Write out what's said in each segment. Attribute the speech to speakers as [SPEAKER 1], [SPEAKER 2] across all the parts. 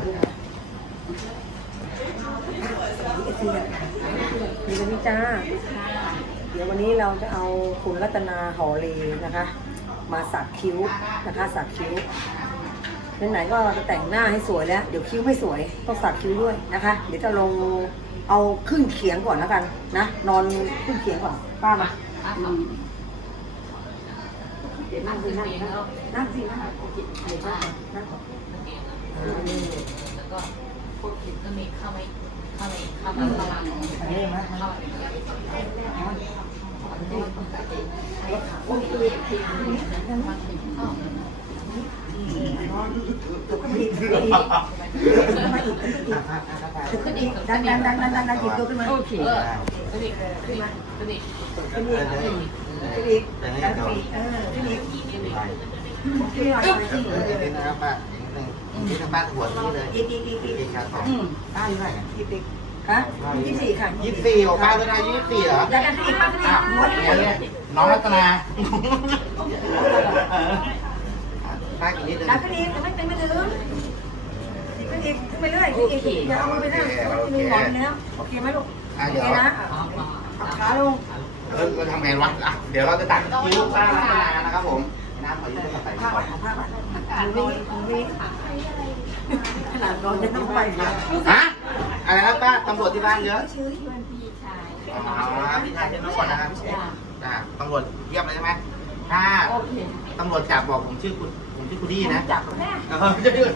[SPEAKER 1] ดีกันพี่จ้าเดี๋ยววันนี้เราจะเอาคุณรัตนาหอเลนะคะ มาสักคิ้วนะคะสักคิ้วไหนๆก็จะแต่งหน้าให้สวยแล้วเดี๋ยวคิ้วไม่สวยต้องสักคิ้วด้วยนะคะ เดี๋ยวจะลงเอาครึ่งเขียงก่อนแล้วกันนะนอนครึ่งเขียงก่อนป้ามาเดี๋ยวนั่งสินั่งสินั่งเดี๋ยวป้านั่งก่อน
[SPEAKER 2] แล้วก็พวกคิดก็มีเข้ามาประมาณ
[SPEAKER 1] นี่ไหมขึ้นอีกดันหยิบตัวขึ้นมาโอเคขึ้นอีกขึ้นอีกขึ้นอีกขึ้นอีกขึ้นอีก
[SPEAKER 3] นะครับป้านี่ทางบ้านหัวนี่เลยอีกครับป้าอยู่ไหน
[SPEAKER 1] อีกฮะ24ค่ะ
[SPEAKER 3] 24ของป้าด้วยนะ24เหรอ
[SPEAKER 1] แล้วกันอีกป้าขึ้นอีกหมด
[SPEAKER 3] น้องรัตนาป้ากินนิดนึง
[SPEAKER 1] ขึ้นอีกแต่ไม่ลืมขึ้นอีกขึ้นไปเรื่อยขึ้นอีกอย่าเอามือไปนั่งมีหมอนแล้วโอเคไหมลูกโอเคนะขาลง
[SPEAKER 3] เราทำไงวะเดี๋ยวเราจะตัดคิ้วป้ารัตนานะครับผมน้ำขอยืดใส่
[SPEAKER 1] ผ้าก่อนผ้าก่อนนี่ขนาดร้อนจะต้องไป
[SPEAKER 3] ฮะอะไรครับป้าตำรวจที่บ้านเยอะพี่ชายเช่นน้องก่อนนะครับตำรวจเยี่ยมเลยใช่ไหมถ้าตำรวจจับบอกผมชื่อคุณดี้นะ
[SPEAKER 1] จับแม่
[SPEAKER 3] จะยืด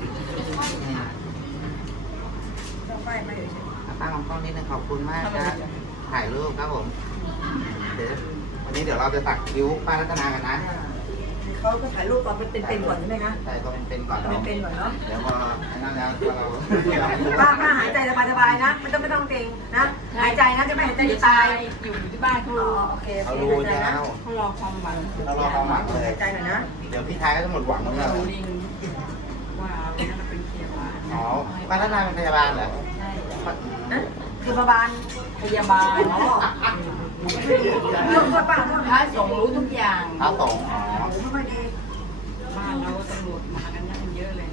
[SPEAKER 3] ป้ามองกล้องนิดนึงขอบคุณมากครับถ่ายรูปครับผมวันนี้เดี๋ยวเราจะตักคิ้วป้ารัตนากันนะ
[SPEAKER 1] เขาก็ถ่ายรูปตอนเป็นก่อนใช่ไหมคะ
[SPEAKER 3] ใช่ก็เป็นก่อน
[SPEAKER 1] เป็นก่อนเนาะ
[SPEAKER 3] เดี๋ยวพอนั่นแล้วเรา
[SPEAKER 1] ป้าหายใจสบายๆนะไม่ต้องเกรงนะหายใจนะจะไม่หายใจจะตาย
[SPEAKER 2] อยู่ที่บ้านเขา
[SPEAKER 1] โอเค
[SPEAKER 3] เขารู้แล้ว
[SPEAKER 2] เขารอความหวัง
[SPEAKER 3] เรารอความหวังเลย
[SPEAKER 1] หายใจหน่อยนะ
[SPEAKER 3] เดี๋ยวพี่ชายก็จะหมดหวังแล้วเรา
[SPEAKER 2] ว่าเราเป็นพยาบาล
[SPEAKER 3] อ๋อป้ารัตนาเป็นพยาบาลเหรอ
[SPEAKER 2] ใช่
[SPEAKER 1] คือพยาบาลอ๋อเรื่องป้า
[SPEAKER 2] ถ้าส่งรู้ทุกอย่าง
[SPEAKER 3] ถ้าส่งอ๋อ
[SPEAKER 1] ไม่ค่อยดี
[SPEAKER 2] บ้านเราตำรวจมากันเยอะเลย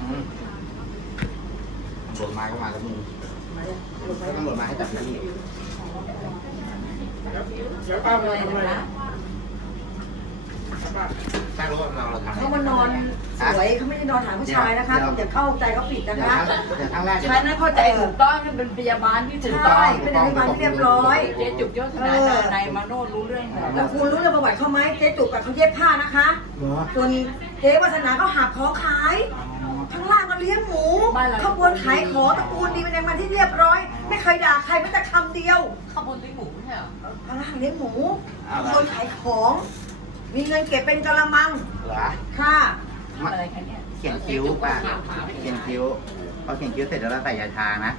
[SPEAKER 3] ตำรวจมาก็มาแล้วมึงตำรวจมาให้จับที่
[SPEAKER 2] เดี๋ยวป้าเลยนะ
[SPEAKER 3] ใช่รู้ว่าเราทำ
[SPEAKER 1] เขามานอนสวยเขาไม่ได้นอนหาผู้ชายนะคะอย่าเข้าใจเขาผิดนะคะ
[SPEAKER 3] อย่างครั้งแรก
[SPEAKER 2] ใช่นะเข้าใจถูกต้องเป็นพยาบาลที่ถูกต้อง
[SPEAKER 1] เป็นพยาบาลที่เรียบร้อย
[SPEAKER 2] เจ๊จุกยศนาในมาโนรู้เรื่อง
[SPEAKER 1] แล้วคุณรู้เรื่องประวัติเขาไหมเจ๊จุกกับเขาเย็บผ้านะคะส่วนเจ๊วัฒนาก็หาของขายข้างล่างก็เลี้ยงหมูขบวนขายของตระกูลดีเป็นมันที่เรียบร้อยไม่เคยด่าใครแม้แต่คำเดียว
[SPEAKER 2] ขบวนเลี้ยงหมูใช่เหรอ
[SPEAKER 1] ข้างล่างเลี้ยงหมูขบวนขายของมีเงินเก็บเป็นกะละมัง
[SPEAKER 3] เหรอ
[SPEAKER 1] ค่ะ
[SPEAKER 2] อะไรคะเนี่ย
[SPEAKER 3] เขียนคิ้วป่ะเขียนคิ้วพอเขียนคิ้วเสร็จแล้วเราใส่ยาชานะ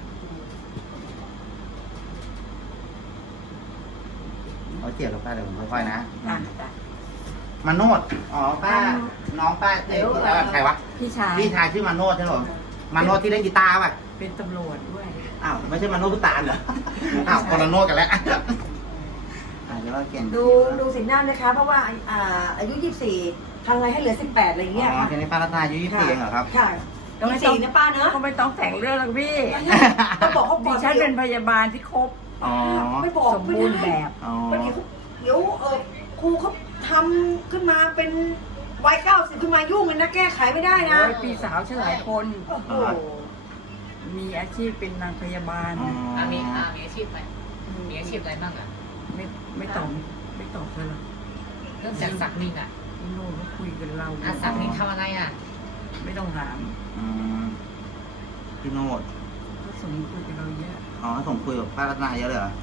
[SPEAKER 3] เขาเจียบกับป้าเดี๋ยวผมค่อยๆนะมาโนดอ๋อป้าน้องป้าใครวะ
[SPEAKER 2] พี่ช
[SPEAKER 3] ายชื่อมาโนดใช่หรอมาโนดที่เล่นกีตาร์ป่ะ
[SPEAKER 2] เป็นตำรวจด้วย
[SPEAKER 3] อ้าวไม่ใช่มาโนดพุตานเหรออ้าวคนละโนดกันแล้วเดี๋ยวเราเขียน
[SPEAKER 1] ดูสีหน้านะคะเพราะว่าอายุ24ทำไงให้เหลือ18อะไรเงี้ย
[SPEAKER 3] อ๋อทีนี้ป้ารัตนาอายุ24เองเหรอครับ
[SPEAKER 1] ค่ะ24นะป้าเนอะ
[SPEAKER 2] ก็ไม่ต้องแต่งเรื่องหรอกพี่
[SPEAKER 1] ต้องบอกเขาบอก
[SPEAKER 2] ฉันเป็นพยาบาลที่ครบ
[SPEAKER 1] ไม่บอก
[SPEAKER 2] สมบูรณ์แบบ
[SPEAKER 1] เดี๋ยวครูเขาทำขึ้นมาเป็นวัย90ขึ้นมายุ่งเลยนะแก้ไขไม่ได้นะ
[SPEAKER 2] ปีสาวหลายคนมีอาชีพเป็นนางพยาบาลมีอาชีพไหมมีอาชีพอะไรบ้างอ่ะไม่ตอบเลยหรอเรื่องจากศักดิ์นินอ่ะพี่โน่เขาคุยกันเราศักดิ์นินทำอะไรอ่ะไม่ต้องถาม
[SPEAKER 3] พี่โน่
[SPEAKER 2] เขาส่งคุยกับเราเยอะ
[SPEAKER 3] อ๋อส่งคุยกับป้ารัตนาเยอะเลยเหรอ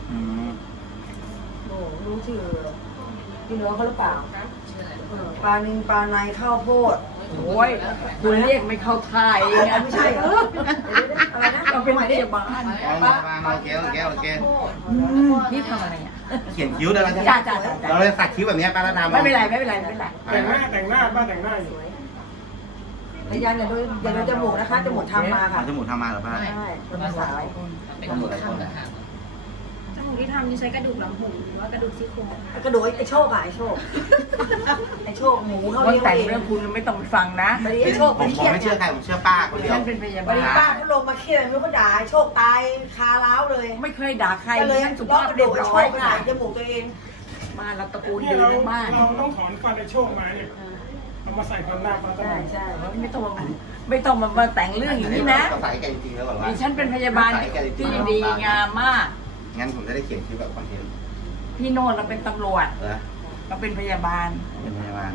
[SPEAKER 1] โอ้รู้ชื่อพี่น้องเขาหรือเปล่าปลานิลปลาในข้าวโพด
[SPEAKER 2] โอ้ยคุณเรียกไม่เข้าท่าเอง
[SPEAKER 1] ไม่ใช่อะไรนะ
[SPEAKER 2] เราเป็นพยาบาล
[SPEAKER 3] โอเค
[SPEAKER 2] นี่ทำอะไรอ่ะ
[SPEAKER 3] เขียนคิ้วได้แล้วใช่ไหมเราเลยสักคิ้วแบบนี้ป้ารัตนา
[SPEAKER 2] ไม่เป็นไร
[SPEAKER 4] แต่งหน้าป้าแต่งหน้าอยู่
[SPEAKER 1] พยายามอย่าโดนจมูกนะคะจมูกทำมาค่ะ
[SPEAKER 3] จมูกทำมาหรอป้า
[SPEAKER 1] ใช่คนสาว
[SPEAKER 2] เป็นคนข้ามกันค่ะ
[SPEAKER 5] ของที่ทำนี่ใช้กระดูกหลังหูหรือว่ากระดูกซี่โครง
[SPEAKER 1] กระโดดไอ้โชคอะไอ้โชคไอ้โชคหมูเขา
[SPEAKER 2] วัน
[SPEAKER 1] เลี้ยง
[SPEAKER 2] แต่ง
[SPEAKER 1] เอง
[SPEAKER 2] เรื่องคุณไม่ต้องไปฟังนะ
[SPEAKER 1] ตอนนี้ไอ้โชค
[SPEAKER 3] ผม
[SPEAKER 1] เครียด
[SPEAKER 3] ไม่เชื่อ
[SPEAKER 1] ไง
[SPEAKER 3] ใครผมเชื่อป้าคนเดียว
[SPEAKER 2] ฉันเป็นพยา
[SPEAKER 1] วัน
[SPEAKER 2] บา
[SPEAKER 1] นี้
[SPEAKER 2] ล
[SPEAKER 1] ป้าเขาลงมาเครียดไม่รู้เขาด่าไอ้โชคตายคาร้าวเลย
[SPEAKER 2] ไม่เคยด่าใคร
[SPEAKER 1] ก็เลย
[SPEAKER 2] ฉันสุ
[SPEAKER 1] ล้อ
[SPEAKER 2] ภาพ
[SPEAKER 1] กระ
[SPEAKER 2] เรี
[SPEAKER 1] โด
[SPEAKER 2] ย
[SPEAKER 1] ด
[SPEAKER 2] บ
[SPEAKER 1] ไอ้โช
[SPEAKER 2] ร้อย
[SPEAKER 1] คไปใส่จมูกตัวเอง
[SPEAKER 2] บ้านเราตระกูล
[SPEAKER 4] เนี่
[SPEAKER 2] ดี
[SPEAKER 4] ยเรา
[SPEAKER 2] มาก
[SPEAKER 4] เราต้องถอนฟันในโชคมาเนี่ยเอามาใส่ฟันหน้าพระรัต
[SPEAKER 1] ใช่
[SPEAKER 4] นา
[SPEAKER 1] ใช่
[SPEAKER 2] ไม่ต้องมาแต่งเรื่องอย่างนี้นะ
[SPEAKER 3] ภาษาแกจริงๆแล้วก่อนว่า
[SPEAKER 2] ดิฉันเป็นพยาบาลที่ดีงามมาก
[SPEAKER 3] งั้นผมจะได้เขียนชื่อแบบคอนเทนต์
[SPEAKER 2] พี่โนนเราเป็นตำรวจ เราเป็นพยาบาล
[SPEAKER 3] เป็นพยาบาล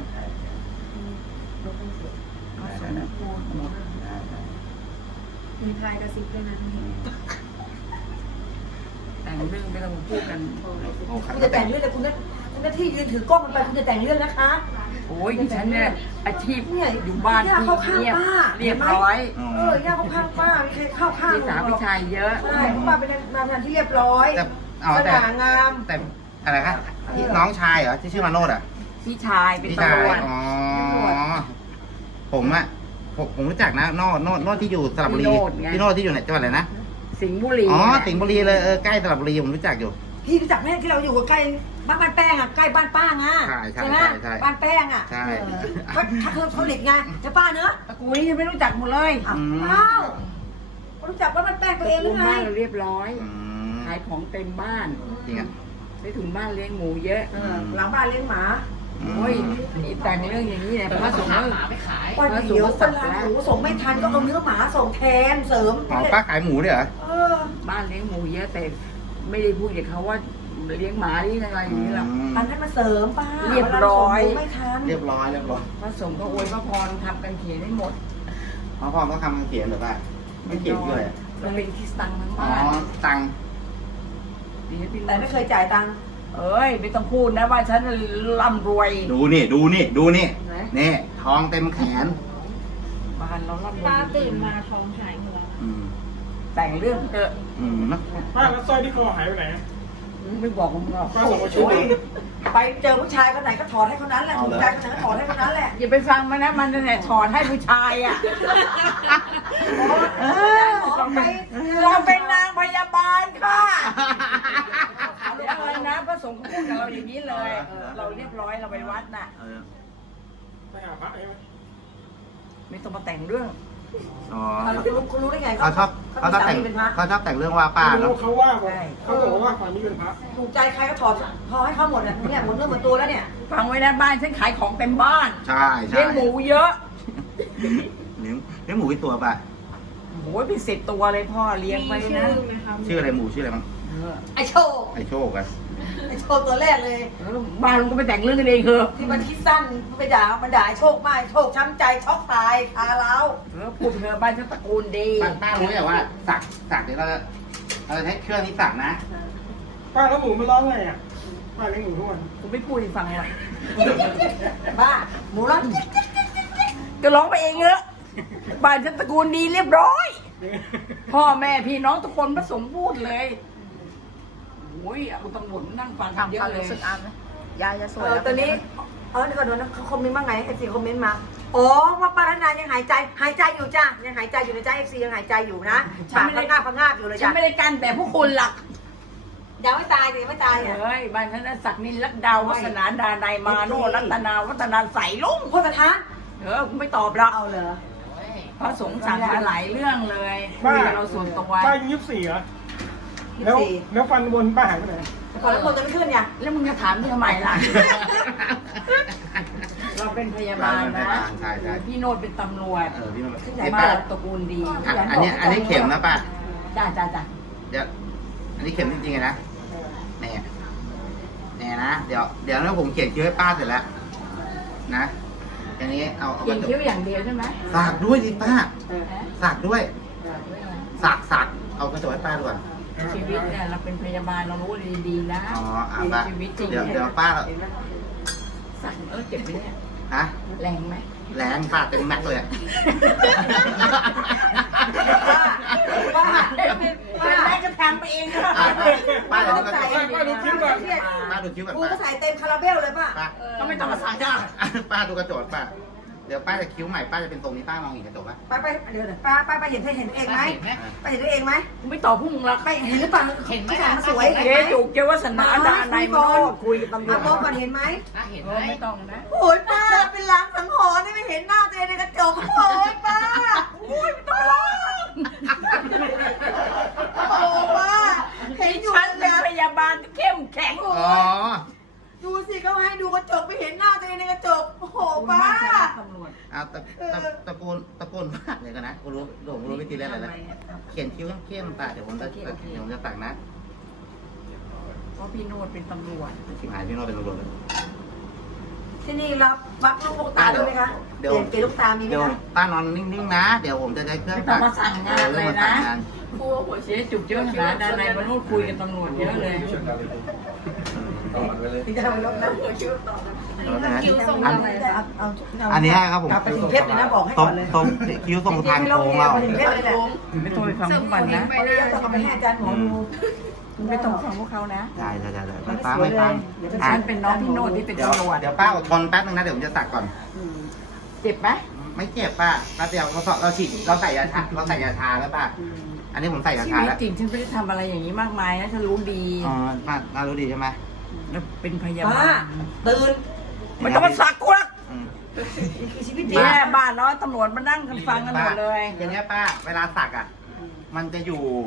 [SPEAKER 5] มีพลายกระซิบด้วยนะ
[SPEAKER 2] แต่งเรื่องไม่ต้องพูดกัน
[SPEAKER 1] คุณจะแต่งเรื่องแต่คุณหน้าที่ยืนถือกล้องมันไปคุณจะแต่งเรื่องนะคะ
[SPEAKER 2] โอ้ยดิฉันเนี่ยอาชีพ
[SPEAKER 1] เนี่ย
[SPEAKER 2] อยู่บ้าน
[SPEAKER 1] ย่าเข้าข้าง
[SPEAKER 2] เรียบ
[SPEAKER 1] ป้า
[SPEAKER 2] เรียบร้อย
[SPEAKER 1] ย่าเข้าข้างป้าไม่เคยเข้าข้าง
[SPEAKER 2] พี่สาวพี่ชายเยอะ
[SPEAKER 1] ใช่เพราะป้าเป็นนางงานที่เรียบร้อย
[SPEAKER 3] แต่เอา
[SPEAKER 1] ส
[SPEAKER 3] แต่
[SPEAKER 1] ง่างาม
[SPEAKER 3] แต่อะไรครับพี่น้องชายเหรอที่ชื่อมาโนดอ่ะ
[SPEAKER 2] พี่ชายเป็น
[SPEAKER 3] พี่
[SPEAKER 2] ตำ
[SPEAKER 3] ชาร
[SPEAKER 2] วย จ
[SPEAKER 3] อ๋อผมอ่ะผมรู้จักนะโนดที่อยู่สระบุรีพี่โนดที่อยู่ไหนจังหวัดอะไรนะ
[SPEAKER 2] สิงห์บุรี
[SPEAKER 3] อ๋อสิงห์บุรีเลยใกล้สระบุรีผมรู้จักอยู่
[SPEAKER 1] พี่รู้จักแม่ที่เราอยู่ใกล้บ้านแป้งอ่ะใกล้บ้านป้าไง
[SPEAKER 3] ใช่
[SPEAKER 1] ไหม
[SPEAKER 3] ใช่
[SPEAKER 1] บ้านแป้งอ่ะ
[SPEAKER 3] ใช่
[SPEAKER 1] ก็คือผลิตไงใช่ป้าเนอะ
[SPEAKER 2] ตระกูลนี้ฉันไม่รู้จักหมดเลย
[SPEAKER 1] อ้าวรู้จักว่าบ้านแป้งตัวเองหรือไง
[SPEAKER 2] บ้านเราเรียบร้อย
[SPEAKER 3] อืม
[SPEAKER 2] ขายของเต็มบ้าน
[SPEAKER 3] จริงอ่ะ
[SPEAKER 2] ไปถึงบ้านเลี้ยงหมูเยอะ
[SPEAKER 1] หลังบ้านเลี้ยงหมา
[SPEAKER 2] โอ้ยนี่แต่งเรื่องอย่างนี้เนี่ยพระสงฆ์ก็
[SPEAKER 1] วันเดียวคนละหมูส่งไม่ทันก็เอาเนื้อหมาส่งแทนเสริม
[SPEAKER 3] อ๋อป้าขายหมูด้วยเหรอ
[SPEAKER 2] บ้านเลี้ยงหมูเยอะแต่ไม่ได้พูดกับเขาว่าเลี้ยงหมาที่อะไรอย่างนี้หรอก
[SPEAKER 1] อันนั้นมาเสริมป้า
[SPEAKER 2] เรียบร้อย
[SPEAKER 1] เวลาส่งหมูไม่ทัน
[SPEAKER 3] เรียบร้อย
[SPEAKER 2] พระสงฆ์ก็อวยพระพรทำกันเขียนให้หมด
[SPEAKER 3] พ่อต้องทำเขียนหรือเปล่าไม่เขียนด้วย
[SPEAKER 2] เราเป็นคริสตังทั้ง
[SPEAKER 3] อ๋อ
[SPEAKER 2] บ้าน
[SPEAKER 3] ตังค์
[SPEAKER 2] ดีนะพี่
[SPEAKER 1] แต่ไม่เคยจ่ายตังค์
[SPEAKER 2] เอ้ยไม่ต้องพูดนะว่าฉันร่ำรวย
[SPEAKER 3] ดูนี่นี่
[SPEAKER 1] ไหน
[SPEAKER 3] นี่ทองเต็มแขน
[SPEAKER 2] บ้านเราร่ำรวย
[SPEAKER 5] ป้าตื่นมาท้องหายหัว
[SPEAKER 3] อืม
[SPEAKER 2] แต่งเรื่องเถอะ
[SPEAKER 3] นะ
[SPEAKER 4] ป้าแล้วสร้อยที่คอหายไปไหน
[SPEAKER 2] ไม่บอกผมหรอก
[SPEAKER 4] ป้าส่งมาชุดหนึ่ง
[SPEAKER 1] ไปเจอผู้ชายคนไหนก็ถอดให้คนนั้นแหละถูกใจคนไหนก็ถอดให้คนนั้นแหละ
[SPEAKER 2] อย่าไปฟังมันนะมันเนี่ยถอนให้ผู้ชายอ่ะ เราเป็นนางพยาบาลค่ะเดี๋ยวเลยนะพระสงฆ์พูดกับเราอย่างนี้เลย เราเรียบร้อยเราไปวัดน่ะ
[SPEAKER 4] ไปหาพระใช่ไหม
[SPEAKER 2] ไม่ต้องมาแต่งเรื่อง
[SPEAKER 3] อ๋อ
[SPEAKER 1] คุณรู้ได้ไง
[SPEAKER 3] เขาชอบแต่ง
[SPEAKER 1] เป็นพระ
[SPEAKER 3] เขาชอบแต่งเรื่องว่าป้า
[SPEAKER 4] ไม่
[SPEAKER 3] เนาะ
[SPEAKER 4] รู้เขาว่าก่อนเขาบอกว่าฝั่งนี้เป็นพระ
[SPEAKER 1] ถูกใจใครก็ถอดพอให้เขาหมดเนี่ยหมดเนื้อหมดตัวแล้วเนี่ย
[SPEAKER 2] ฟังไว้นะบ้านฉันขายของเต็มบ้าน
[SPEAKER 3] ใช่
[SPEAKER 2] เลี้ยงหมูเยอะ
[SPEAKER 3] เลี้ยงหมูกี่ตัวป่ะ
[SPEAKER 2] โอ้ยเป็น10 ตัวเลยพ่อเลี้ยงไป
[SPEAKER 5] มีชื่
[SPEAKER 2] นะ
[SPEAKER 5] อไหมคะ
[SPEAKER 3] ชื่ออะไรหมูชื่ออะไรบ้าง
[SPEAKER 1] ไอโชค
[SPEAKER 3] ไอโชคอะ
[SPEAKER 1] ไอโชคตัวแรกเลย
[SPEAKER 2] บ้านมันก็ไปแต่งเรื่องกันเองเถอะ
[SPEAKER 1] ที่มันคิดสั้นไปด่ามันด่าไอ้โชคมากไอ้โชคช้ำใจช็อกตายคาร้าว
[SPEAKER 2] แล้วพูดเถอะบ้านฉันตระกูลดี
[SPEAKER 3] ป้ารู้ไหมว่าสักเดี๋ยวเราใช้เครื่องนี้สักนะ
[SPEAKER 4] ป้าแล้วหมูมันร้องไงอ่ะป้าเลี้ยงหมูทุกวัน
[SPEAKER 2] ผมไม่พูดให้ฟังเลย
[SPEAKER 1] บ้าหมูร้อน
[SPEAKER 2] ก็ร้องไปเองเถอะบ้านฉันตระกูลดีเรียบร้อย พ่อแม่พี่น้องทุกคนผสมพูดเลยโอ้ยเอาตำรวจมานั่งฟังกันเยอะเลย
[SPEAKER 5] ยายจะสวย
[SPEAKER 1] ตอนนี้เดี๋ยวก่อนนะเขาคอมเมนต์ว่าไงเอฟซีคอมเมนต์มาอ๋อว่าป้ารัตนายังหายใจอยู่จ้ะยังหายใจอยู่นะจ้ะเอฟซียังหายใจอยู่นะปากพังงาบอยู่เลย
[SPEAKER 2] ฉัน
[SPEAKER 1] จ้ะ
[SPEAKER 2] ไม่ได้กันแต่พวกคุณหลัก
[SPEAKER 1] ยังไม่ตายสิยังไม่ตายอ่ะ
[SPEAKER 2] เฮ้ยบ้านฉันน่ะศักดิ์นินลักดาววัฒนาดานายมาโนรัตนาวัฒนาใสลุง
[SPEAKER 1] โคตรทาน
[SPEAKER 2] กูไม่ตอบแล้ว
[SPEAKER 1] เอาเหรอ
[SPEAKER 2] เพราะสงสารมาหลายเรื่องเลยคุยกับเราส่วนตัว
[SPEAKER 4] ป้าอายุ24เหรอแล้วฟันบนป้าหายไปไหน
[SPEAKER 1] ก่อนแล้วคนจะไม่ขึ้นไง
[SPEAKER 2] แล้วมึงจะถามทำไมล่ะ เราเป็นพยาบาลนะ
[SPEAKER 3] ใช่
[SPEAKER 2] พี่โนดเป็นตำรวจ
[SPEAKER 3] พี่มัน
[SPEAKER 2] บ้านเราตระกูลดี
[SPEAKER 3] อันนี้เข็มนะป้า
[SPEAKER 2] จ้า
[SPEAKER 3] เดี๋ยวอันนี้เข็มจริงๆนะแน่นะเดี๋ยวแล้วผมเขียนคิ้วให้ป้าเสร็จแล้วนะอันนี้เอา
[SPEAKER 2] เขียนคิ้วอย่างเดียวใช่ไหม
[SPEAKER 3] สักด้วยดิป้าสักด้วยสักเอากระจกให้ป้าก่อน
[SPEAKER 2] ชีวิตเนี่ยเราเป็นพยาบาลเรารู้ดีๆนะ
[SPEAKER 3] อ๋อป้า
[SPEAKER 2] ชีวิตจริง
[SPEAKER 3] เดี๋ยวป้า
[SPEAKER 2] สั่งเจ็บไหมเนี่ย
[SPEAKER 3] ฮะ
[SPEAKER 2] แรงไหม
[SPEAKER 3] แรงป้าเต็มแม็กเลย
[SPEAKER 1] ป้า
[SPEAKER 2] เป็นแม่จะทำไปเองก็
[SPEAKER 3] ป้า
[SPEAKER 1] ป้า
[SPEAKER 3] เดี๋ยว
[SPEAKER 1] ต้อง
[SPEAKER 3] ดู
[SPEAKER 1] ใส่
[SPEAKER 3] กระจก
[SPEAKER 1] ป้า
[SPEAKER 3] ป้าดูคิ้วก่อน
[SPEAKER 1] กู
[SPEAKER 3] ป้า
[SPEAKER 1] ก็ใส่เต็มคาราเบลเลยป้า
[SPEAKER 2] ก็ไม่ต้องมาสั่งจ้า
[SPEAKER 3] ป้าดูกระจกป้าเดี๋ยวป้าจะคิ้วใหม่ป้าจะเป็นทรงนี้ป้ามองอีกกระจกป่ะ
[SPEAKER 1] ไปเดี๋ยวป้าเห็นเองไหมป้าเห็นตัวเองไหม
[SPEAKER 2] ไม่ตอบพวกมึงละ
[SPEAKER 1] ป้าเห็นหรือเปล่า
[SPEAKER 5] เห็นไหม
[SPEAKER 1] ที่ถามสวย
[SPEAKER 2] เจ๊จุกเจ้าวาสนาดาในมันโอ้คุยกับตำรว
[SPEAKER 1] มา
[SPEAKER 2] จ
[SPEAKER 1] บอกก่อนเห็นไหม
[SPEAKER 5] เห็น
[SPEAKER 2] เอ
[SPEAKER 5] ไหม
[SPEAKER 2] อไม่ต้องนะ
[SPEAKER 1] โอ้ยป้าเป็นล้างสังหรณ์นี่ไม่เห็นหน้าตัวเองในกระจกโอ้ยป้าโอ้ยไม่ต้องร้องโอ้ป้าเห็นอยู่
[SPEAKER 2] ฉัน
[SPEAKER 1] เล
[SPEAKER 2] เป็นพ
[SPEAKER 1] ย
[SPEAKER 2] ยาบาลเข้มแข็ง
[SPEAKER 3] อ๋อ
[SPEAKER 1] ดูสิเขาให้ดูกระจกไม่เห็นหน้าตัวเองในกระจกโอ้โหป้า
[SPEAKER 2] ตำรวจ
[SPEAKER 3] เอาตะโกนมากเลยกันนะกูรู้วิธีเล่นอะไรแล้วเขียนคิ้วเข้มๆป้าเดี๋ยวผมจะสั่งนะ
[SPEAKER 2] เพราะพี่โนดเป็นตำรวจ
[SPEAKER 3] ชิบหายพี่โน้ตเป็นตำรวจเลย
[SPEAKER 1] ที่นี่รับวักลูกตาด้วยไหมคะเปลี่ยนลูกตามีไหม
[SPEAKER 3] เดี๋ยว
[SPEAKER 1] คะ
[SPEAKER 3] ป้านอนนิ่งๆนะ เดี๋ยวผมจะได้เครื่อง
[SPEAKER 2] ไม่ต้องมาสั่งงานเลยนะ
[SPEAKER 3] งาน
[SPEAKER 2] ครูหัวเจ๊จุกเจ้าวาสนาดาในมันโอ้คุยกับตำรวจเยอะเลย
[SPEAKER 1] ที่จะทำรถนะ
[SPEAKER 5] คิ้วทรง
[SPEAKER 3] อัน
[SPEAKER 5] อะไร
[SPEAKER 3] อันนี้ครับผม
[SPEAKER 1] ประสิทธิเพชรเลยนะบอกให้
[SPEAKER 3] ตร
[SPEAKER 1] ก่อง นเลย
[SPEAKER 3] ตรงคิ้วทรงทางโค้งเรา
[SPEAKER 1] ประสิทธิเพชรเลยนะ
[SPEAKER 2] ไม่ต้องไปฟังพวกมันนะ
[SPEAKER 1] เอาเลยจะเอาไปให้อาจารย์หมอดู
[SPEAKER 2] ไม่ต้องฟังพวกเขานะ
[SPEAKER 3] ได้ไม่ฟังไม่ฟัง
[SPEAKER 2] ฉันเป็นน้องพี่โนดที่เป็น
[SPEAKER 3] เดี๋ยว
[SPEAKER 2] ตำรวจ
[SPEAKER 3] เดี๋ยวป้าอดทนแป๊บนึงนะเดี๋ยวผมจะสักก่อน
[SPEAKER 2] เจ็บไหม
[SPEAKER 3] ไม่เจ็บป้าแป๊บเดียวเราฉีดเราใส่ยาชาแล้วป้าอันนี้ผมใส่ยา
[SPEAKER 2] ชี
[SPEAKER 3] ชา
[SPEAKER 2] วิต
[SPEAKER 3] แล้ว
[SPEAKER 2] จริงฉันไม่ได้ทำอะไรอย่างนี้มากมายนะฉันรู้ดี
[SPEAKER 3] อ๋อป้ารู้ดีใช่ไหม
[SPEAKER 2] แล้วเป็นพยา
[SPEAKER 1] ป้า
[SPEAKER 2] บาล
[SPEAKER 1] ตื่น
[SPEAKER 2] มันต้องมาสักกูละ
[SPEAKER 3] อืม
[SPEAKER 1] นี่คือชีวิตจริง
[SPEAKER 2] แม่บ้านเนาะตำรวจมานั่งกันฟังกันหมดเลย
[SPEAKER 3] ทีนี้ป้าเวลาสักอ่ะ มันใน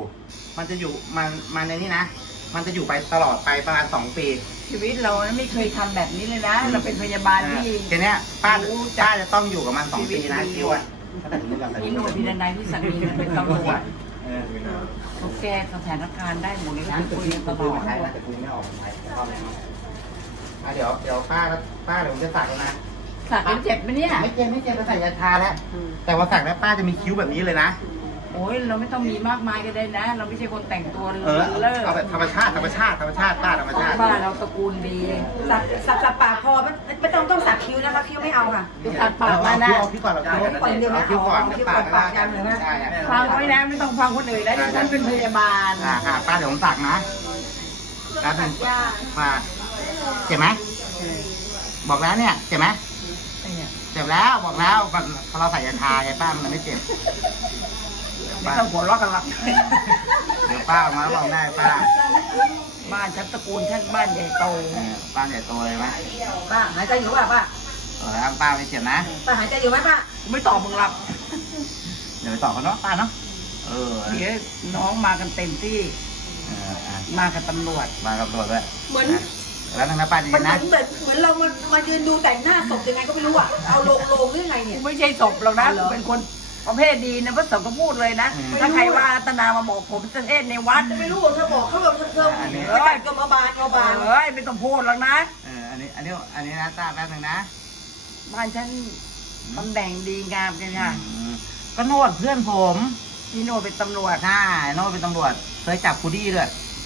[SPEAKER 3] นี้นะ มันจะอยู่ไปตลอดไปประมาณ2 ปี
[SPEAKER 2] ชีวิตเราไม่เคยทำแบบนี้เลยนะ เราเป็นพยาบาลที่
[SPEAKER 3] ทีเนี้ยป้าจะต้องอยู่กับมัน2 ปีนะคิวอ่ะ
[SPEAKER 2] พี่โนดพี่ดนัยพี่สังมีมันเป็นตำรวจเขาแก้สถานการณ์ได้หมดเลยนะคุยกันตลอด
[SPEAKER 3] ใช้แต่คุยไม่ออกใช้เดี๋ยวป้าเดี๋ยวผมจะสักแล้วนะ
[SPEAKER 2] สักเป็นเจ็บไหมเนี่ย
[SPEAKER 3] ไม่เจ็บจะใส่ยาชาแล้ว แต่ว่าสักแล้วป้าจะมีคิ้วแบบนี้เลยนะ
[SPEAKER 2] โอ้ยเราไม่ต้องมีมากมายก็ได้นะ เราไม่ใช่คนแต่งตัว
[SPEAKER 3] เออ
[SPEAKER 2] เลิศ
[SPEAKER 3] เอาแบบธรรมชาติป้าธรรมชาติป้าธรรมชาติ
[SPEAKER 2] บ้านเราตระกูลดี
[SPEAKER 1] สักปากพอไม่ต้องสักคิ้วนะคะคิ้วไม่เอาค่ะ
[SPEAKER 2] สักปากมานะ
[SPEAKER 3] เอาคิ้วก่อนเราคิ้วก่อนปากก็ได้
[SPEAKER 2] ฟังไว้นะไม่ต้องฟังคนอื่นนะที่ฉันเป็นพยาบาล
[SPEAKER 3] ป้าเดี๋ยวผมสักนะแล้วเป็นป้าเจ็บไหมบอกแล้วเนี่ยเจ็บไหมเจ็บแล้วบอกแล้วพอเราใส่ยาชาไงป้ามันไม่เจ็บ
[SPEAKER 2] ไม่ต้องหัวเราะกันหรอก
[SPEAKER 3] เดี๋ยวป้ามาแล้วบอกได้ป้า
[SPEAKER 2] บ้านฉันตระกูลฉันบ้านใหญ่โต
[SPEAKER 3] ป้าใหญ่โตเลยไหม
[SPEAKER 1] ป้าหายใจอยู่ป่ะป้า
[SPEAKER 3] แล้วป้าไม่เจ็บนะ
[SPEAKER 1] ป้าหายใจอยู่ไหมป้า
[SPEAKER 2] ไม่ตอบมึงหรอก
[SPEAKER 3] เดี๋ยวไปต่อกันเนาะป้าเนาะ
[SPEAKER 2] เดี๋ยวน้องมากันเต็มที่มากับตำรวจ
[SPEAKER 3] มากับตำรวจด้วย
[SPEAKER 1] เหมือน
[SPEAKER 3] แล้วทางนั้นป้าดี
[SPEAKER 1] มัน
[SPEAKER 3] นะ
[SPEAKER 1] เหมือนเรามายืนดูแต่งหน้าศพยังไงก็ไม่รู้อ่ะเอาลงหรือไงเนี่ย
[SPEAKER 2] ไม่ใช่ศพหรอกนะเป็นคนประเภทดีนะพระสงฆ์ก็พูดเลยนะถ้าใครว่ารัตนามาบอกผมจะเทศในวัด
[SPEAKER 1] ไม่รู้เธอบอกเขาแบบเธอแต่งตัวมาบาน
[SPEAKER 2] เอ้ยไม่ต้องพูดหรอกนะ
[SPEAKER 3] อันนี้นะป้าแป๊บนึงนะ
[SPEAKER 2] บ้านฉันตำแหน่งดีงามกันค่ะ
[SPEAKER 3] ก็โนดเพื่อนผม
[SPEAKER 2] พี่โนเป็นตำรวจ
[SPEAKER 3] ใช่โนดเป็นตำรวจเคยจับคูดี้ด้วย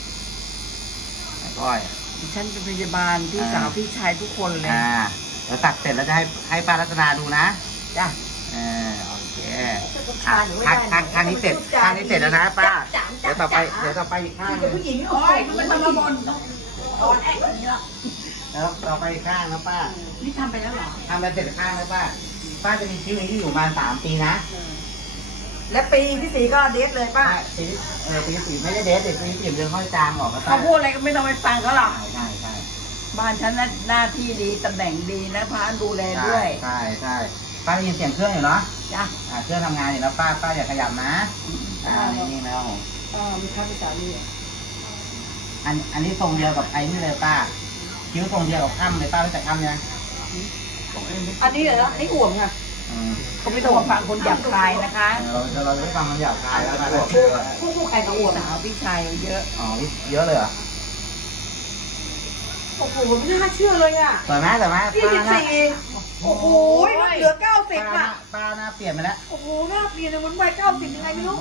[SPEAKER 3] ก้อย
[SPEAKER 2] ฉันเป็นพยาบาลพี่สาวพี่ชายทุกคนเลย
[SPEAKER 3] เดี๋ยวตักเสร็จแล้วจะให้ป้ารัตนาดูนะ
[SPEAKER 2] จ้ะ
[SPEAKER 3] โอเคข้างนี้เสร็จแล้วนะป้าเดี๋ยวต่อไปอีกข้างนึง
[SPEAKER 1] ผู้หญิง
[SPEAKER 2] โอ้ยมันต้องมาบ่นตอนแอกอย่างนี้หรอก
[SPEAKER 3] แล้วต่อไปอีกข้างนะป้า
[SPEAKER 2] นี่ทำไปแล้วเหรอ
[SPEAKER 3] ทำไปเสร็จข้างแล้วป้าจะมีคิ้วนี้ที่อยู่มา3 ปีนะ
[SPEAKER 1] และปีที่ 4ก็เดทเลยป้า
[SPEAKER 3] ปี4ไม่ได้เดทเด็กปี4เดือนค่อยจางออกก็
[SPEAKER 2] เขาพูดอะไรก็ไม่ต้องไปฟังเขาหรอก
[SPEAKER 3] ใช่
[SPEAKER 2] บ้านฉันหน้าที่ดีตำแหน่งดีนะพาดูแลด้วย
[SPEAKER 3] ใช่ป้าได้ยินเสียงเครื่องอยู่เนาะ
[SPEAKER 2] จ้ะ
[SPEAKER 3] เครื่องทำงานอยู่แล้วป้าอย่าขยับนะนี่แล้ว
[SPEAKER 1] มีค่าใช้จ่ายนี่
[SPEAKER 3] อันนี้ทรงเดียวกับไอ้นี่เลยป้าคิ้วทรงเดียวกับอ้ำเลยป้ารู้จักอ้ำยัง
[SPEAKER 1] อันนี้เหรอนี่ห่วงค่ะ
[SPEAKER 2] เขาไม่ต้องมาฟังคนหยาบคายนะคะ
[SPEAKER 3] เราไม่ฟังมันหยาบคายแล้วนะ
[SPEAKER 1] ผู้ใครกับห่วง
[SPEAKER 2] สาวพี่ชายเยอะ
[SPEAKER 3] อ๋อเยอะเลยเหรอ
[SPEAKER 1] โอ้โหไม่น่าเชื่อเลยอ่ะ
[SPEAKER 3] สวยไหม
[SPEAKER 1] 24โอ้โหเหลือ90อ่ะ
[SPEAKER 3] ป้าหน้าเปลี่ยนไปแล้ว
[SPEAKER 1] โอ้โหหน้าเปลี่ยนเลยมันวัย90ยังไงไม่รู้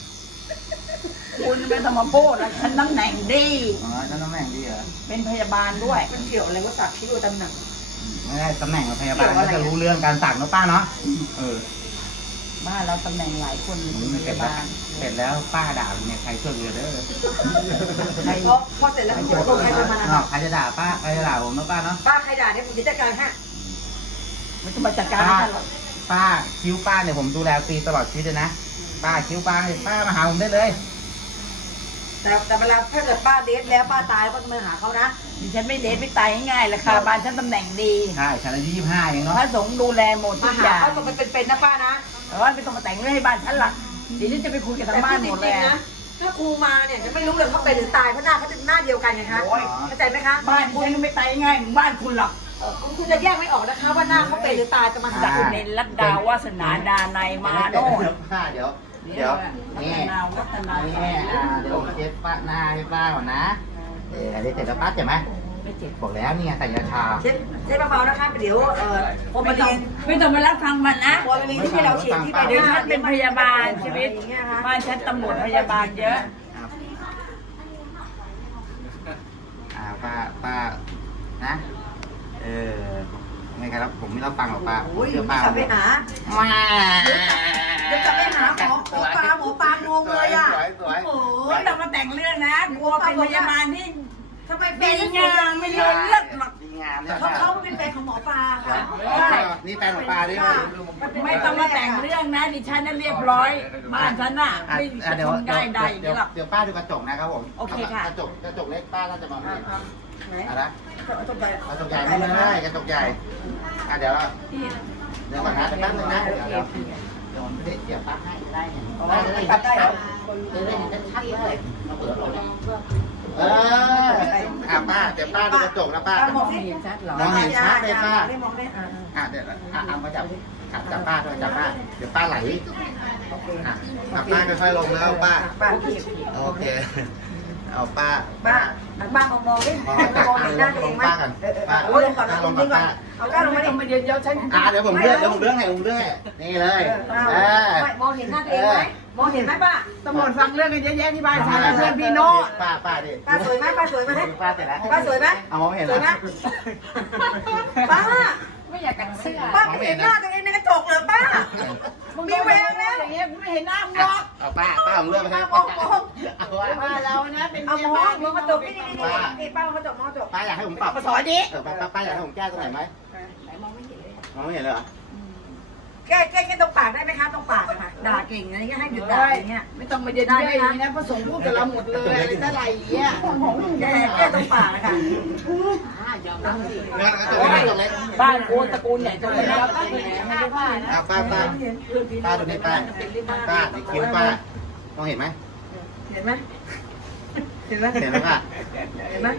[SPEAKER 2] คุณไม่ต้องมาพูดแล้วฉันตำแหน่งดี
[SPEAKER 3] อ๋อนั่นตำแหน่งดีเหรอ
[SPEAKER 2] เป็นพยาบาลด้วย
[SPEAKER 1] มันเกี่ยวอะไรว่าสักคิ้วตำแหน่ง
[SPEAKER 3] ไม่ได้ตำแหน่งของพยาบาลก็จะรู้เรื่องการสักเนาะป้าเนาะ
[SPEAKER 2] บ้านเราตำแหน่งหลายคนเป็นพยาบาล
[SPEAKER 3] เสร็จแล้วป้าด่าเนี่ยใครช่วยเหลือเด้อ
[SPEAKER 2] ใคร
[SPEAKER 1] พอเสร็จแล้วผมจะลงใครจะมา
[SPEAKER 3] ใครจะด่าป้าใครจะด่าผมเนาะป้าเนาะ
[SPEAKER 1] ป้าใครด่าเนี่ยผมจะจัดการฮะ
[SPEAKER 3] ม
[SPEAKER 2] ไม่ต้องมาจัดการ
[SPEAKER 3] ป้า
[SPEAKER 2] ให้ฉันหรอก
[SPEAKER 3] ป้าคิ้วป้าเนี่ยผมดูแลฟรีตลอดชีวิตเลยนะป้าคิ้วป้าเนี่ยป้ามาหาผมได้เลย
[SPEAKER 1] แต่เวลาถ้าเกิดป้าเดทแล้วป้าตายก็มาหาเขานะ
[SPEAKER 2] ดิฉันไม่เดทไม่ตายง่ายๆราคาบ้านฉันตำแหน่งดี
[SPEAKER 3] ใช่ฉันอายุ25เองเนาะ
[SPEAKER 2] พระสงฆ์ดูแลหมดทุ
[SPEAKER 1] มาก
[SPEAKER 2] อ
[SPEAKER 1] หา
[SPEAKER 2] ย่าง
[SPEAKER 1] เขาต้องเป็นนะป้านะ
[SPEAKER 2] แต่ว่าไม่ต้องมาแต่งเรื่องให้บ้านฉันหรอกเดี๋ยวฉันจะไปคุยกับทางบ้านหมดเลย
[SPEAKER 1] นะถ้าครูมาเนี่ยจะไม่รู้เลยเขาเป็นหรือตายเพราะหน้าเขาจะหน้าเดียวกันไงคะเข้าใจไหมคะ
[SPEAKER 2] บ้านฉันก็ไม่ตายง่ายเหมือนบ้านคุณหรอก
[SPEAKER 1] คุณจะแยกไม่ออกนะคะว่าหน้าเขาเป็นหรือตายจะมาหา
[SPEAKER 2] จาก
[SPEAKER 1] คุณ
[SPEAKER 2] เนรรัตดาวาสนาดาในยมาโน่น
[SPEAKER 3] ป้าเดี๋ยวนี่
[SPEAKER 2] วัฒนา
[SPEAKER 3] นี่เดี๋ยวเช็ดป้าหน้าให้ป้าก่อนนะอันนี้เสร็จแล้วป้าเจ็บไหม
[SPEAKER 2] ไม่เจ็บ
[SPEAKER 3] บอกแล้วนี่ไงใส่ยาชา
[SPEAKER 1] เช็ดเบาๆนะคะเดี๋ยวพอมา
[SPEAKER 2] ไม่ต้
[SPEAKER 1] เรี
[SPEAKER 2] อง
[SPEAKER 1] ยน
[SPEAKER 2] ไม่ต้องมารับฟังมันนะ
[SPEAKER 1] พอมาเรียนที่เราฉีดที่ไป
[SPEAKER 2] เดี๋ยวฉันเป็นพยาบาลชีวิตบ้านฉันตำรวจพยาบาลเยอะ
[SPEAKER 3] ป้านะไงครับผมไม่รับฟังหรอกป้า
[SPEAKER 1] โอ้ย
[SPEAKER 3] เชื่อป้า
[SPEAKER 1] กลับไปหา
[SPEAKER 3] มา
[SPEAKER 1] เดี๋ยวกลับไปหาหมอปลางงเลยอ่ะ
[SPEAKER 3] สวย
[SPEAKER 1] โอ้
[SPEAKER 2] ไม่
[SPEAKER 1] ย
[SPEAKER 2] ต้องมาแต่งเรื่องนะกลัวเป็นพยาบาลที่
[SPEAKER 1] ทำไม
[SPEAKER 2] ดี
[SPEAKER 1] เป็น
[SPEAKER 2] งามไม่เลิศเลิศหรอก
[SPEAKER 3] ดีงามเนี่ย
[SPEAKER 1] เขาเป็นแฟนของหมอปลาค่ะ
[SPEAKER 3] นี่แฟนของป้าดิ
[SPEAKER 2] ไม่ต้องมาแต่งเรื่องนะดิฉันน่ะเรียบร้อยบ้านฉันน่ะไม่จะ
[SPEAKER 3] เดี๋ยว
[SPEAKER 2] ทนได้ใดอย่างนี้หรอก
[SPEAKER 3] เดี๋ยวป้าดูกระจกนะครับผม
[SPEAKER 2] โอเคค่ะ
[SPEAKER 3] กระจกเล็กป้าน่าจะมองไม่เห็น
[SPEAKER 1] ไหน
[SPEAKER 3] อะไร
[SPEAKER 1] ตกใจ
[SPEAKER 3] กระจกใหญ่ไม่ได้กระจกใหญ่เดี๋ยวก่อนนะแป๊บนึงนะเดี๋ยวเดี๋ยวป้าให้ได้ไง
[SPEAKER 1] ตัดได้เหรอ
[SPEAKER 3] จะได้เห็นชัดๆเลยมาเปิดเราเนี่ยป้าเดี๋ยวป้าดูกระจกนะป้า
[SPEAKER 1] มองสิ
[SPEAKER 2] เห็นชัดเหรอ
[SPEAKER 3] มองเห็นชัดเลยป้า
[SPEAKER 1] ได้มองได้
[SPEAKER 3] เดี๋ยวเอามาจับป้าด้วยจับป้าเดี๋ยวป้าไหล
[SPEAKER 1] โอเค
[SPEAKER 3] ป้าค่อยๆลงแล้วป้า
[SPEAKER 1] ป้า
[SPEAKER 3] โอเคเอาป้า
[SPEAKER 1] ป้ามองดิมองเห็นหน้าตัวเองไหมเอาลงก่อนเอาลงก่อนเอาก้าวลงมาดิ
[SPEAKER 2] เดี๋ยวฉัน
[SPEAKER 3] เดี๋ยวผมเลื่อนให้นี่เลย
[SPEAKER 1] มองเห็นหน้าตัวเองไหมมองเห็นไหมป้า
[SPEAKER 2] ตำรวจฟังเรื่องกันเยอะแยะที่บ้านฉันเพื่อนพี่โน้
[SPEAKER 3] ป้าดิ
[SPEAKER 1] ป้าสวยไหมป้าสวยไหม
[SPEAKER 3] ป้าเสร็จแล้ว
[SPEAKER 1] ป้าสวยไหม
[SPEAKER 3] เอามองเห็น
[SPEAKER 1] สวยไหม
[SPEAKER 3] แล้ว
[SPEAKER 1] ป้า
[SPEAKER 2] ไม่อยากกันเสื้อ
[SPEAKER 1] ป้าไม่เห็นหน้าตัวเองในกระจกเลยป้ามีแววแล้ว
[SPEAKER 2] อย่างเงี้ยไม่เห็นหน้ามึงหรอก
[SPEAKER 3] เอาป้าผมเลื่อนไปให้
[SPEAKER 1] มอง
[SPEAKER 2] ว่าเรานะเป็น
[SPEAKER 1] เอา
[SPEAKER 2] พยาม
[SPEAKER 1] อง
[SPEAKER 2] บาล
[SPEAKER 1] มองกระจกนี่ป้ามองกระจกมองกระจก
[SPEAKER 3] ป้าอยากให้ผมปรับ
[SPEAKER 2] มาสอนดิ
[SPEAKER 3] ป้าอยากให้ผมแก้ตรงไหนไหม
[SPEAKER 2] มองไม่เห็นเลย
[SPEAKER 3] มองไม่เห็นเลยเหรอ
[SPEAKER 1] แก้ตรงปากได้ไหมคะตรงปากอะค่ะด่าเก่งอะไรเงี้ยให้หยุดด่าอย่างเงี้ย
[SPEAKER 2] ไม่ต้องมาเย็นได้อย่างนี้นะพระสงฆ์พูดกับเราหมดเลยอะไรต่ออะไรอย่างเงี้ย
[SPEAKER 1] แก้ตรงปากนะคะ
[SPEAKER 2] บ้านกูตระกูลใหญ่โตแล้วป้าเคยเห็นหน้าป้านะ
[SPEAKER 3] ป้าดูนี่ป้าดิคิ้วป้ามองเห็นไหม
[SPEAKER 1] เห็นไหมเห็นไหม
[SPEAKER 3] เห็นไหมป้า
[SPEAKER 1] เห็นไหม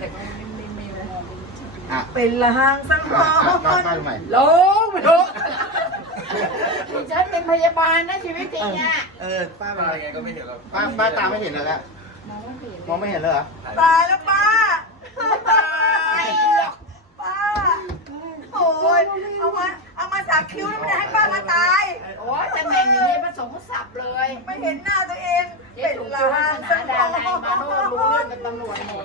[SPEAKER 1] เป็นละหางสังหร
[SPEAKER 3] ป้า
[SPEAKER 1] ณ์
[SPEAKER 3] ดูใหม่
[SPEAKER 2] ลงไปลงดิฉันเป็นพยาบาลนะชีวิตจริงอ่ะ
[SPEAKER 3] ป้าอะไรไงก็ไม่เห็นหรอกป้าตาไม่เห็นเลยแล้วมองไม่เห็นเลยเหรอ
[SPEAKER 1] ตายแล้วป้าตายป้าโอ้ยเอามาสักคิ้วแล้วไม่ได้ให้ป้ามาตาย
[SPEAKER 2] โอ้ยตำแหน่งอย่างนี้พระสงฆ์สับเลย
[SPEAKER 1] ไม่เห็นหน้าตัวเอง
[SPEAKER 2] เจ๊
[SPEAKER 1] เป็น
[SPEAKER 2] ถูก
[SPEAKER 1] ละ
[SPEAKER 2] จุฬา
[SPEAKER 1] หาง
[SPEAKER 2] ส
[SPEAKER 1] สั
[SPEAKER 2] นาง
[SPEAKER 1] ห
[SPEAKER 2] ดาร นายมาโน่รู้เรื่อง
[SPEAKER 1] ณ์
[SPEAKER 2] กับตำรวจหมด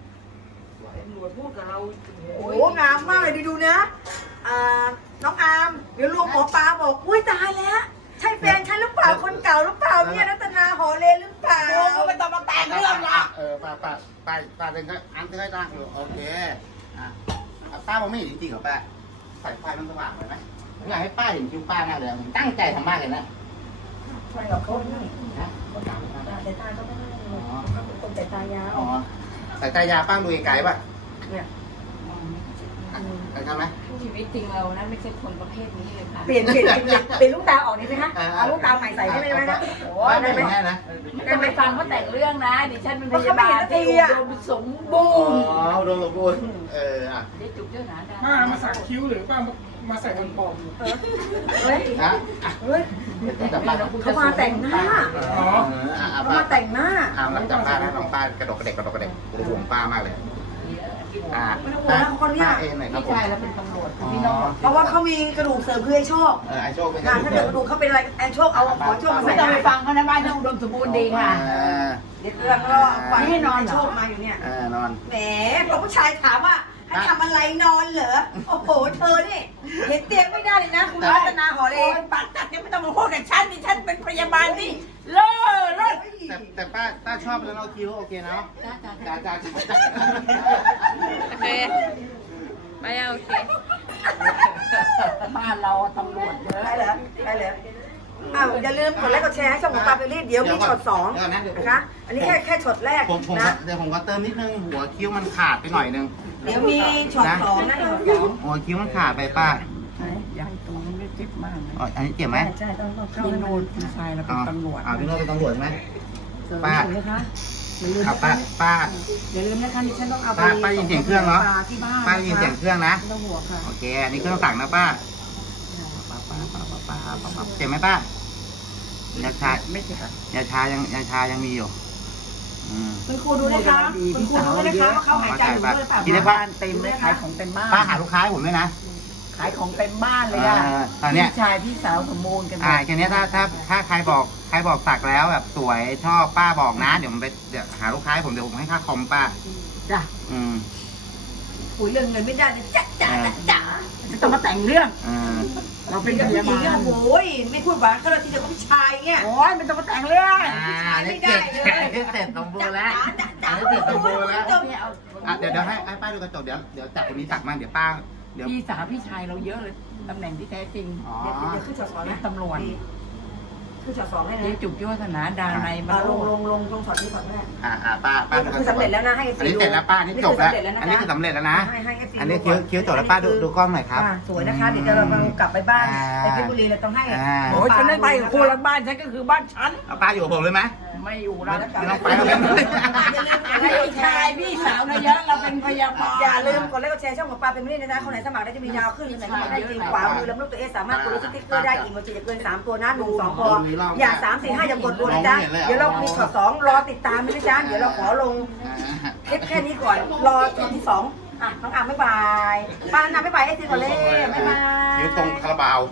[SPEAKER 1] โอ้งามมากเลยดูนะน้องอาร์มเดี๋ยวลูกหมอปลาบอกอุ้ยตายแล้วใช่แฟนฉันหรือเปล่าคนเก่าหรือเปล่าเนี่ยรัตนาหอเลหรือเปล่า
[SPEAKER 2] โอ้ไม่ต้องมาแต่งเรื่องหรอก
[SPEAKER 3] ป้าเดินก็อันที่ได้ตั้งอยู่โอเคป้ามองไม่เห็นจริงๆเหรอป้าสายไฟมันสว่างเลยไหมผมอยากให้ป้าเห็นคิ้วป้ามากเลยผมตั้งใจทำมากเลยนะ
[SPEAKER 1] ใช่กับเขานี่
[SPEAKER 3] นะคนตาม
[SPEAKER 1] สายตาก็ไม่ได้คนสายตายาว
[SPEAKER 3] อ๋อสายตายาป้าดูไกลๆป่ะ
[SPEAKER 1] เนี่ย
[SPEAKER 3] ทำไหม
[SPEAKER 5] ชีวิตจริงเรานะไม่ใช่คนประเภทนี้เลยค่ะ
[SPEAKER 1] เปลี่ยนลูกตาออกนี่ไหมคะเอาลูกตาใหม่ใส่ได้ไหมคะ
[SPEAKER 2] โอ้ย
[SPEAKER 3] ไม่เห็นแน่นะ
[SPEAKER 2] ไม่ไปฟังเขาแต่งเรื่องนะดิฉันเป็นพยาบาลที่อุดมสมบู
[SPEAKER 3] อ๋อ
[SPEAKER 2] รณ์
[SPEAKER 3] โดนสมบูรณ์อ่ะ
[SPEAKER 2] ได้จุกเจ้าหนาดา
[SPEAKER 4] ป้ามาสักคิ้วหรือป้ามาใส่กันปลอม
[SPEAKER 1] เฮ้ย
[SPEAKER 3] ฮะ
[SPEAKER 1] เฮ้ย
[SPEAKER 3] จับป้า
[SPEAKER 1] เขามาแต่งหน้า
[SPEAKER 4] อ๋อ
[SPEAKER 1] เขา
[SPEAKER 3] ป้า
[SPEAKER 1] มาแต่งหน้า
[SPEAKER 3] หลังจับป้านะลองป้ากระดกกระเด็กกูห่วงป้ามากเลยป้าเองหน่อยครับ
[SPEAKER 2] พี่
[SPEAKER 3] ผม
[SPEAKER 2] ชายเราเป็นตำรวจพี่น้อง
[SPEAKER 1] เพราะว่าเขามีกระดูกเสริมคือไอ้โชค
[SPEAKER 3] ไอโชคเป็น
[SPEAKER 1] ถ้าเกิดกระดูกเขาเป็นอะไรไอ้โชคเอาขอโชคมา
[SPEAKER 2] ไม่
[SPEAKER 1] ใส่
[SPEAKER 2] ต้องไปฟังเขานะบ้านอุดมสมบูรณ์ดีค่ะ
[SPEAKER 1] เดี๋ยวเราก็ฝันให้นอนโชคมาอยู่เนี่ย
[SPEAKER 3] นอน
[SPEAKER 1] แหมพอผู้ชายถามว่าให้ทำอะไรนอนเหรอ โอ้โห เธอนี่เห็นเตียงไม่ได้เลยนะ คุณรัตนาหอเล
[SPEAKER 2] โอ้ยปากจัดยังไม่ต้องมาพูดกับฉันดิฉันเป็นพยาบาลที่เลิศ
[SPEAKER 3] แต่ป้าชอบแล้วเราคิ้วโอเคเนาะจ้า
[SPEAKER 5] โอเคไม่โอเค
[SPEAKER 2] บ้านเราตำรวจเยอะ
[SPEAKER 1] ได้เลยได้เลยอ้าวอย่าลืมกดไลค์กดแชร์ให้ช่องของปาเปรี่เดี๋ยวมีช็อตสองนะคะ อันนี้แค่ช็อตแรก
[SPEAKER 3] ผม
[SPEAKER 1] นะ
[SPEAKER 3] เดี๋ยวผมก็เติมนิดนึงหัวคิ้วมันขาดไปหน่อยนึง
[SPEAKER 1] เดี๋ยวมีช็อตสองนะช็อตสอง
[SPEAKER 3] หัวคิ้วมันขาดไปป้า
[SPEAKER 2] ใหญ่ตรงนี้ไม่เจ็บมากนะ
[SPEAKER 3] อ๋ออันนี้เจ็บไหม
[SPEAKER 1] ใช่ต้องเข้า
[SPEAKER 2] พี่
[SPEAKER 1] ให้
[SPEAKER 2] โน
[SPEAKER 1] มัน
[SPEAKER 2] ดพี่ชายเราเป็นตำรวจ
[SPEAKER 3] พี่โน้ตเป็นตำรวจใช่ไหม
[SPEAKER 1] ป้า
[SPEAKER 3] ป้า
[SPEAKER 1] นะคะอย่าลืม
[SPEAKER 3] ครับ
[SPEAKER 1] นะ
[SPEAKER 3] ป้า
[SPEAKER 1] คะอย่าลืมนะคะดิฉันต้องเอาไป
[SPEAKER 3] ป้ายินเสียงเครื่องเนาะ
[SPEAKER 1] ปลที่บ้าน
[SPEAKER 3] ป้าได้ยินเสียงเครื่องนะ
[SPEAKER 1] ไม่ต้องห่วงค่ะ
[SPEAKER 3] โอเค อันนี้เครื่องสั่งนะป้าเจ็บไหมป้ายาชา
[SPEAKER 2] ไม่เจ็บอะ
[SPEAKER 3] ยาชายังมีอยู่
[SPEAKER 1] คุณครูดูนะคะคุณครูดูด้วยนะคะว่าเขาหายใจอยู่ด้วยหรือเปล่า
[SPEAKER 3] กินได้
[SPEAKER 2] บ้านเต็มเลยขายของเต็มบ้าน
[SPEAKER 3] ป้าหาลูกค้าให้ผมด้วยนะ
[SPEAKER 2] ขายของเต็มบ้านเลยอะ
[SPEAKER 3] ตอนเนี้ย
[SPEAKER 2] พี่ชายพี่สาวสมบูรณ์กันหมด
[SPEAKER 3] แค่นี้ถ้าใครบอกสักแล้วแบบสวยชอบป้าบอกนะ เดี๋ยวผมไปเดี๋ยวหาลูกค้าให้ผมเดี๋ยวผมให้ค่าคอมป้า
[SPEAKER 2] จ้ะ
[SPEAKER 1] คุยเรื่องเงินไม่ได้นะจ๊ะจ๊ะจ๊ะ
[SPEAKER 2] จะต้องมาแต่งเรื่อง เราเป็น
[SPEAKER 1] เป็น
[SPEAKER 2] พ
[SPEAKER 1] ผู้หญิ
[SPEAKER 2] ยาง บา
[SPEAKER 1] อะ
[SPEAKER 2] ล
[SPEAKER 1] โอ้ยไม่พูดหวานเขาเลยทีเดียวเขาผู้ชายเงี้ย
[SPEAKER 2] โอ้ยไม่ต้องมาแต่งเรื่อง
[SPEAKER 1] ไม่ได้เลย
[SPEAKER 3] เสร็จสมบูรณ์แล้ว
[SPEAKER 1] จ๊ะ
[SPEAKER 3] เสร็จสมบูรณ์แล้ว
[SPEAKER 2] เนี่ยเอา
[SPEAKER 3] เดี๋ยวให้ป้าดูกระจกเดี๋ยวจับคนนี้สักมาเดี๋ยวป้าเดี๋ยว
[SPEAKER 2] พี่สาวพี่ชายเราเยอะเลยตำแหน่งที่แท้จริง
[SPEAKER 3] อ๋อ
[SPEAKER 1] เดี๋ยวขึ้นช็อตสอง
[SPEAKER 2] เป็
[SPEAKER 1] นะ
[SPEAKER 2] นตำรวจ
[SPEAKER 1] ขึ้นช็อตสองให้นะ
[SPEAKER 2] เจ๊จุกยุวัฒนาดาในยมา
[SPEAKER 1] ล
[SPEAKER 2] โล
[SPEAKER 1] งตรงช็อตนี้ก่อนแม่
[SPEAKER 3] ป้า
[SPEAKER 1] คือสำเร็จแล้วนะให้
[SPEAKER 3] อันนี้เสร็จแล้วป้าอันนี้จบแล้วอันนี้คือสำเร็จแล้วนะ
[SPEAKER 1] ให้ FC
[SPEAKER 3] อันนี้คิ้วจบแล้วป้าดูกล้องหน่อยครับ
[SPEAKER 1] สวยนะคะเดี๋ยวเรากลับไปบ้านไปเพชรบุรีเราต้องให้
[SPEAKER 2] โอ้ยฉันไม่ไปกับคุณละบ้านฉันก็คือบ้านฉัน
[SPEAKER 3] เอาป้าอยู่กับผมเลยไหม
[SPEAKER 2] ไม่อยู่แล้ว
[SPEAKER 3] ไม่ต้องไปแล้ว
[SPEAKER 2] พี่ชายพี่สาวนะเยอะเราเป็นพยาบาล
[SPEAKER 1] อย่าลืมกดไลค์กดแชร์ช่องของปาเป็นไม่ได้นะคนไหนสมัครได้จะมีดาวขึ้นคนไหนสมัครได้จริงขวามือแล้วลูกตัวเอสามารถกดสติ๊กเกอร์ได้อีกมันจะเกิน3ตัวนะ1 2พออย่า3 4 5อย่ากดรัวนะจ๊ะเดี๋ยวเรามีช็อต2รอติดตามนะจ๊ะเดี๋ยวเราขอลงคลิปแค่นี้ก่อนรอช็อตที่2น้องอ่ะบ๊ายบายป้าน้ำบ๊ายบายให้ทีก่อนเลยบ๊ายบาย
[SPEAKER 3] คิ้วตรงคาราบาว